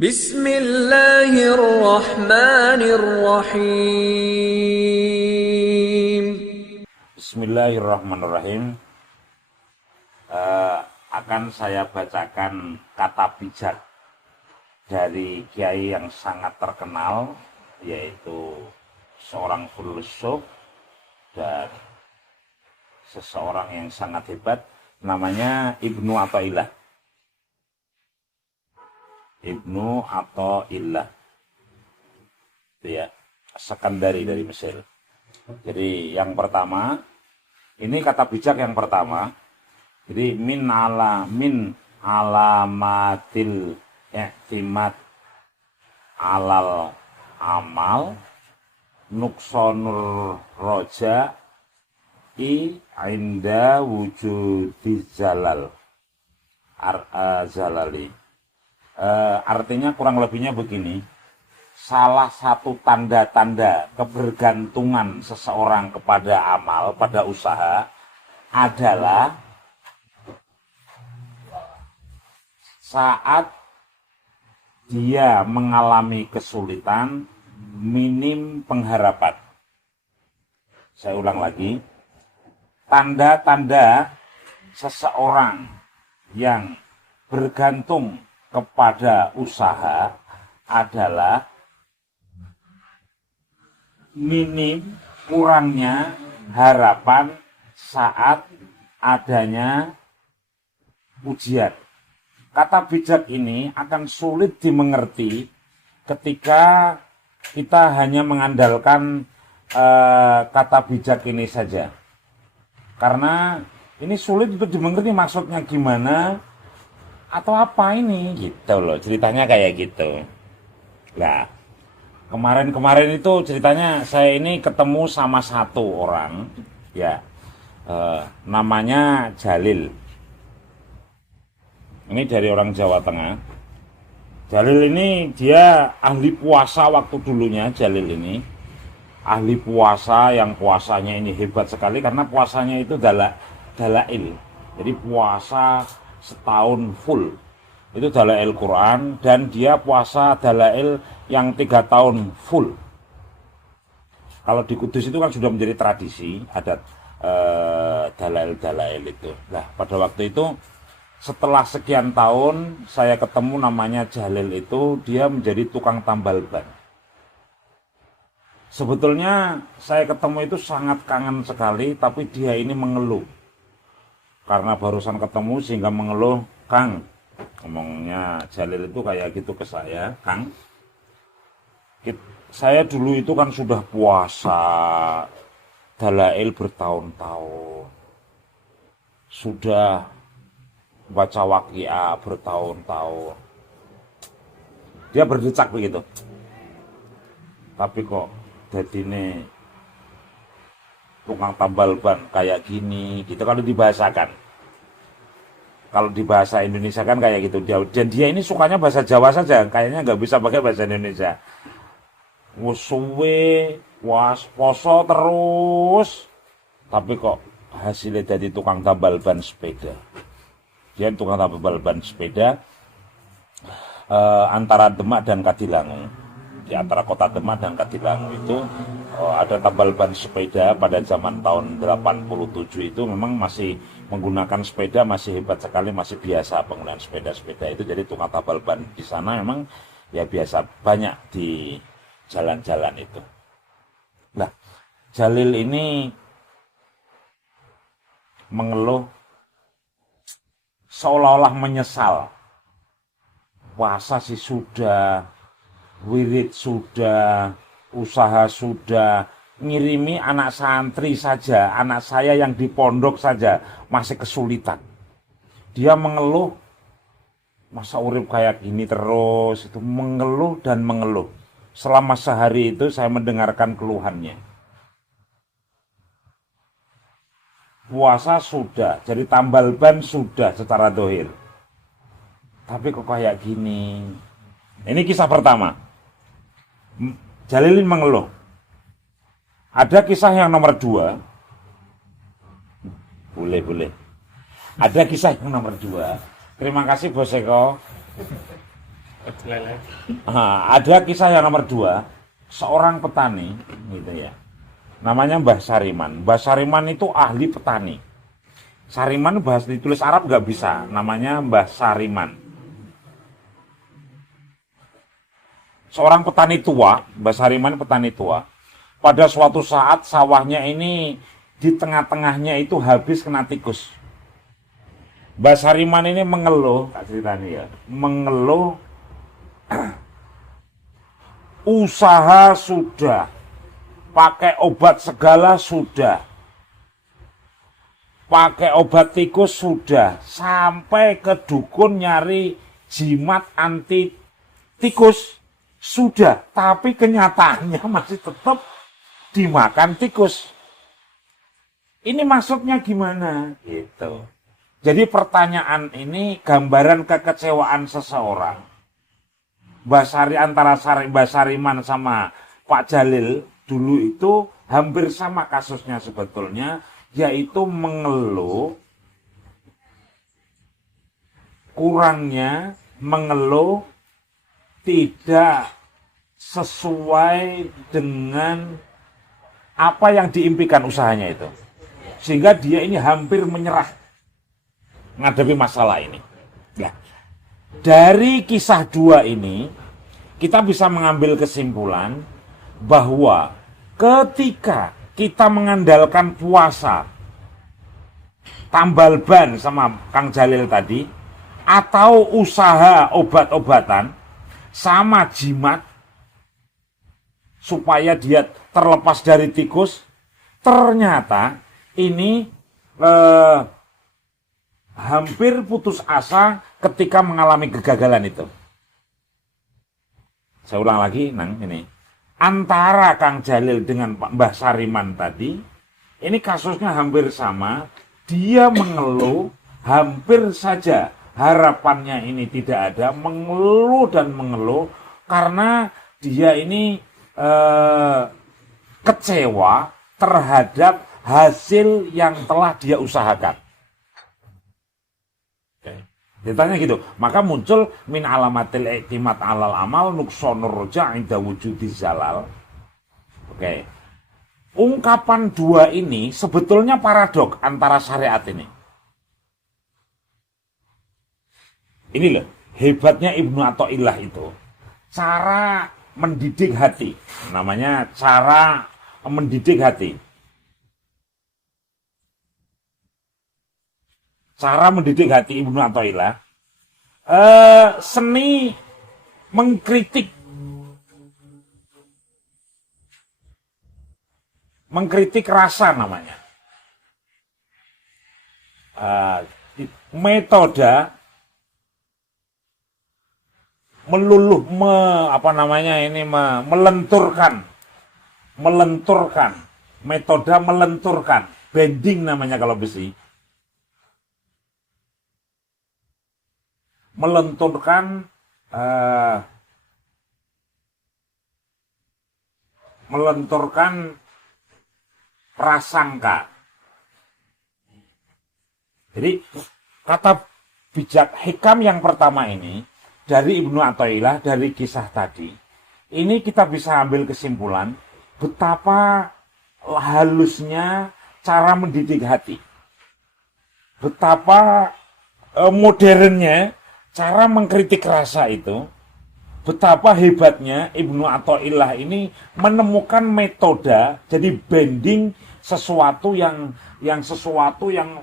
Bismillahirrahmanirrahim. Bismillahirrahmanirrahim. Akan saya bacakan kata bijak dari kiai yang sangat terkenal, yaitu seorang filosof dan seseorang yang sangat hebat, namanya Ibnu Athaillah. Ibnu Athaillah, itu ya, Sekandari dari Mesir. Jadi yang pertama, ini kata bijak yang pertama. Jadi min alamatil i'timad alal amal nuksonur roja inda wujudi zalal zalali. Artinya kurang lebihnya begini. Salah satu tanda-tanda kebergantungan seseorang kepada amal, pada usaha adalah saat dia mengalami kesulitan, minim pengharapan. Saya ulang lagi. Tanda-tanda seseorang yang bergantung kepada usaha adalah minim, kurangnya harapan saat adanya ujian. Kata bijak ini akan sulit dimengerti ketika kita hanya mengandalkan kata bijak ini saja. Karena ini sulit untuk dimengerti maksudnya gimana atau apa ini, gitu loh. Ceritanya kayak gitu. Nah, kemarin itu ceritanya saya ini ketemu sama satu orang, ya, namanya Jalil. Ini dari orang Jawa Tengah. Jalil ini dia ahli puasa waktu dulunya. Jalil ini ahli puasa yang puasanya ini hebat sekali karena puasanya itu dalail. Jadi puasa setahun full. Itu dalail Quran, dan dia puasa dalail yang 3 tahun full. Kalau di Kudus itu kan sudah menjadi tradisi adat dalail itu. Nah, pada waktu itu setelah sekian tahun saya ketemu namanya Jalil itu, dia menjadi tukang tambal ban. Sebetulnya saya ketemu itu sangat kangen sekali, tapi dia ini mengeluh. Karena barusan ketemu sehingga mengeluh, "Kang," ngomongnya Jalil itu kayak gitu ke saya, "Kang, saya dulu itu kan sudah puasa dalail bertahun-tahun, sudah baca waqiah bertahun-tahun." Dia berdecak begitu. Tapi kok dadine tukang tambal ban kayak gini gitu kalau dibahasakan. Kalau di bahasa Indonesia kan kayak gitu. Dan dia ini sukanya bahasa Jawa saja, kayaknya nggak bisa pakai bahasa Indonesia. Wes suwe, poso terus, tapi kok hasilnya jadi tukang tambal ban sepeda. Dia tukang tambal ban sepeda antara Demak dan Kadilangu. Di antara kota Demak dan Kadilangu itu ada tambal ban sepeda. Pada zaman tahun 87 itu memang masih menggunakan sepeda, masih hebat sekali, masih biasa penggunaan sepeda-sepeda itu. Jadi tukang tambal ban di sana memang ya biasa, banyak di jalan-jalan itu. Nah, Jalil ini mengeluh seolah-olah menyesal. Puasa sih sudah, wirid sudah, usaha sudah, ngirimi anak santri saja, anak saya yang di pondok saja masih kesulitan. Dia mengeluh, masa urip kayak gini terus, itu mengeluh dan mengeluh. Selama sehari itu saya mendengarkan keluhannya. Puasa sudah, jadi tambal ban sudah secara dohir. Tapi kok kayak gini. Ini kisah pertama. Jalilin mengeluh. Ada kisah yang nomor 2. Boleh. Ada kisah yang nomor 2. Terima kasih Bos Eko. Ada kisah yang nomor 2, seorang petani gitu ya. Namanya Mbah Sariman. Mbah Sariman itu ahli petani. Sariman bahasa ditulis Arab nggak bisa, namanya Mbah Sariman. Seorang petani tua, Mbah Sariman petani tua. Pada suatu saat sawahnya ini di tengah-tengahnya itu habis kena tikus. Mbah Sariman ini mengeluh, Kak ceritanya ya, mengeluh usaha sudah, pakai obat segala sudah, pakai obat tikus sudah, sampai ke dukun nyari jimat anti tikus sudah, tapi kenyataannya masih tetap dimakan tikus. Ini maksudnya gimana? Gitu. Jadi pertanyaan ini gambaran kekecewaan seseorang. Mbah Sariman sama Pak Jalil dulu itu hampir sama kasusnya sebetulnya, yaitu mengeluh kurangnya, mengeluh tidak sesuai dengan apa yang diimpikan usahanya itu. Sehingga dia ini hampir menyerah menghadapi masalah ini. Ya. Dari kisah 2 ini, kita bisa mengambil kesimpulan bahwa ketika kita mengandalkan puasa, tambal ban sama Kang Jalil tadi, atau usaha obat-obatan, sama jimat, supaya dia terlepas dari tikus, ternyata ini hampir putus asa ketika mengalami kegagalan itu. Saya ulang lagi, Nang, ini. Antara Kang Jalil dengan Pak Mbah Sariman tadi, ini kasusnya hampir sama. Dia mengeluh, hampir saja harapannya ini tidak ada, mengeluh dan mengeluh karena dia ini kecewa terhadap hasil yang telah dia usahakan. Ditanya gitu, maka muncul min alamatil i'timad alal amal nuksonur roja inda wujudi zalal. Oke. Ungkapan 2 ini sebetulnya paradok antara syariat ini. Ini loh, hebatnya Ibnu Athaillah itu. Cara mendidik hati. Namanya cara mendidik hati. Cara mendidik hati Ibnu Athaillah. Seni mengkritik. Mengkritik rasa namanya. Metode meluluh melenturkan metode melenturkan, bending namanya kalau besi, melenturkan prasangka. Jadi kata bijak hikam yang pertama ini dari Ibnu Athaillah, dari kisah tadi, ini kita bisa ambil kesimpulan betapa halusnya cara mendidik hati. Betapa modernnya cara mengkritik rasa itu. Betapa hebatnya Ibnu Athaillah ini menemukan metode, jadi bending sesuatu yang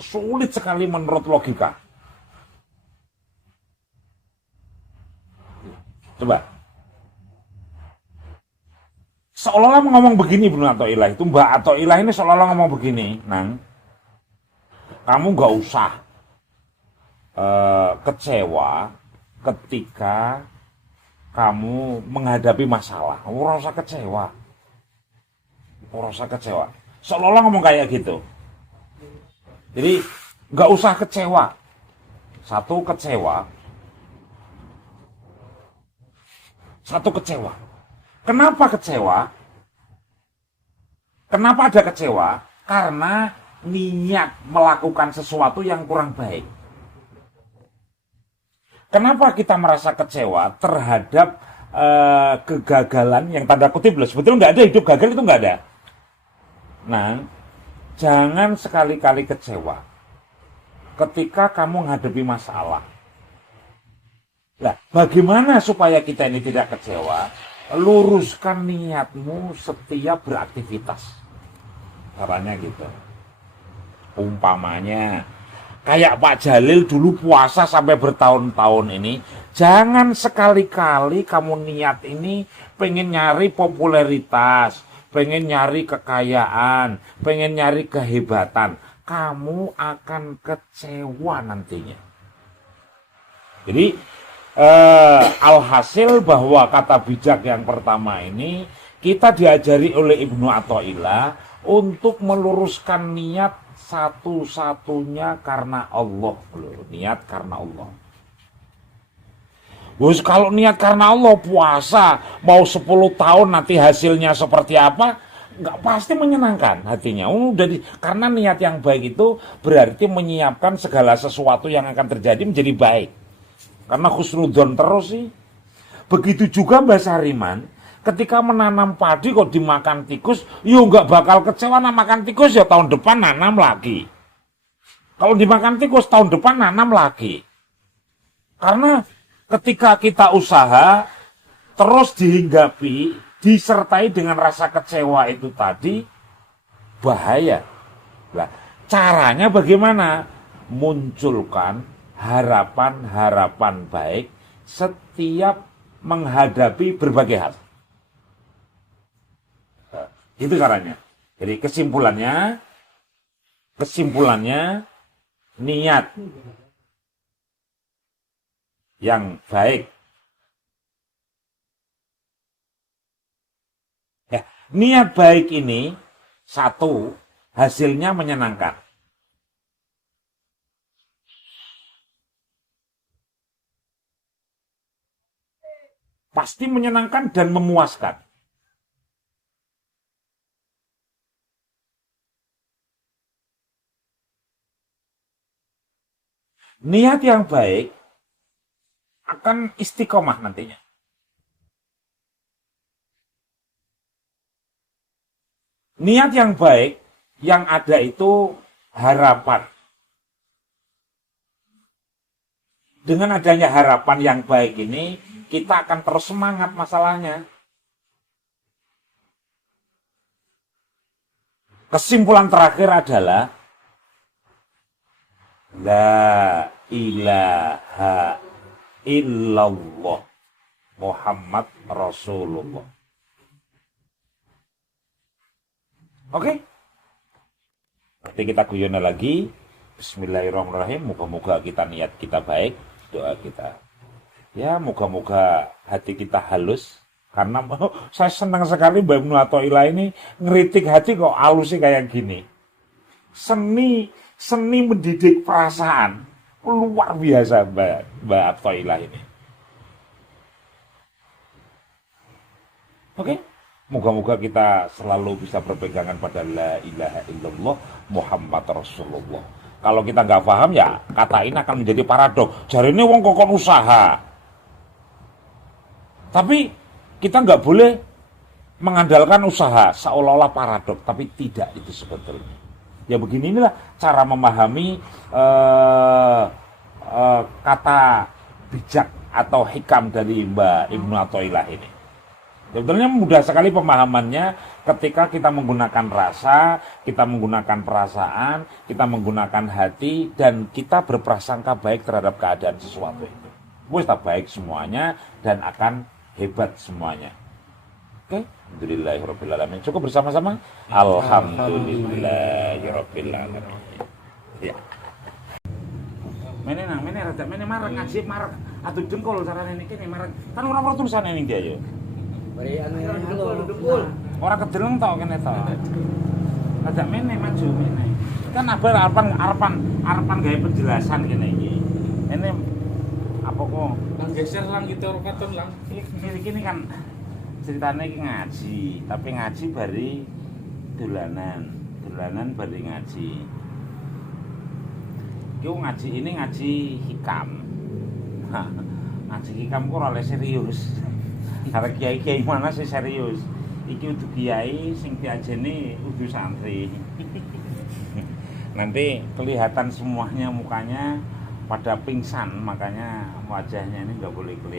sulit sekali menurut logika. Coba. Seolah-olah ngomong begini Ibnu Athaillah itu, Mbak Athaillah ini seolah-olah ngomong begini, Nang. Kamu gak usah kecewa ketika kamu menghadapi masalah. Ora usah kecewa. Seolah-olah ngomong kayak gitu. Jadi gak usah kecewa. Satu kecewa. Kenapa kecewa? Kenapa ada kecewa? Karena niat melakukan sesuatu yang kurang baik. Kenapa kita merasa kecewa terhadap kegagalan yang tanda kutip loh, sebetulnya nggak ada hidup gagal, itu nggak ada. Nah, jangan sekali-kali kecewa ketika kamu menghadapi masalah. Nah, bagaimana supaya kita ini tidak kecewa? Luruskan niatmu setiap beraktivitas. Caranya gitu. Umpamanya, kayak Pak Jalil dulu puasa sampai bertahun-tahun ini, jangan sekali-kali kamu niat ini pengen nyari popularitas, pengen nyari kekayaan, pengen nyari kehebatan. Kamu akan kecewa nantinya. Jadi, alhasil bahwa kata bijak yang pertama ini, kita diajari oleh Ibnu Athaillah untuk meluruskan niat satu-satunya karena Allah. Niat karena Allah. Bos, kalau niat karena Allah, puasa mau 10 tahun nanti hasilnya seperti apa, nggak pasti menyenangkan hatinya. Karena niat yang baik itu berarti menyiapkan segala sesuatu yang akan terjadi menjadi baik. Karena khusnudzon terus sih. Begitu juga Mbak Sariman, ketika menanam padi kok dimakan tikus, yo nggak bakal kecewa. Nah, makan tikus ya tahun depan nanam lagi. Kalau dimakan tikus tahun depan nanam lagi. Karena ketika kita usaha terus dihinggapi, disertai dengan rasa kecewa itu tadi, bahaya. Nah, caranya bagaimana? Munculkan harapan-harapan baik setiap menghadapi berbagai hal. Itu caranya. Jadi kesimpulannya niat yang baik. Ya, niat baik ini satu, hasilnya menyenangkan. Pasti menyenangkan dan memuaskan. Niat yang baik akan istiqomah nantinya. Niat yang baik yang ada itu harapan. Dengan adanya harapan yang baik ini, kita akan terus semangat masalahnya. Kesimpulan terakhir adalah La ilaha illallah Muhammad Rasulullah. Oke? Nanti kita guyon lagi. Bismillahirrahmanirrahim. Moga-moga kita niat kita baik, doa kita. Ya, moga-moga hati kita halus. Karena saya senang sekali Mbak Ibnu Athaillah ini ngeritik hati kok halusnya kayak gini. Seni mendidik perasaan luar biasa Mbak Athaillah ini. Oke, moga-moga kita selalu bisa berpegangan pada la ilaha illallah Muhammad Rasulullah. Kalau kita nggak paham ya kata ini akan menjadi paradok. Jari ini wong kokon usaha. Tapi kita nggak boleh mengandalkan usaha seolah-olah paradok, tapi tidak itu sebetulnya. Ya begini inilah cara memahami kata bijak atau hikam dari Mbak Ibnu Athaillah ini. Sebetulnya mudah sekali pemahamannya ketika kita menggunakan rasa, kita menggunakan perasaan, kita menggunakan hati, dan kita berprasangka baik terhadap keadaan sesuatu itu. Wis tak baik semuanya dan akan hebat semuanya. Oke, alhamdulillahirrahmanirrahim. Cukup bersama-sama. Alhamdulillahirrahmanirrahim. Ya. Mene rada mene marek ngaji marek atuh dengkul carane niki marek. Kan ora ora tulisane ning dia yo. Bari anu dengkul. Ora kedeleng tok kene to. Rada mene maju mene. Kan arepan gawe penjelasan kene iki. Ini apa kok Lang geser lang gitu katon lang. Ini kan ceritanya ngaji, tapi ngaji bari dolanan bari ngaji. Ngaji ini ngaji hikam. ngaji iki kamu kok ora oleh serius. Karena kiai-kiai mana sih serius? Iki udah kiai sing diajeni udah santri. Nanti kelihatan semuanya mukanya pada pingsan, makanya wajahnya ini nggak boleh kelihatan.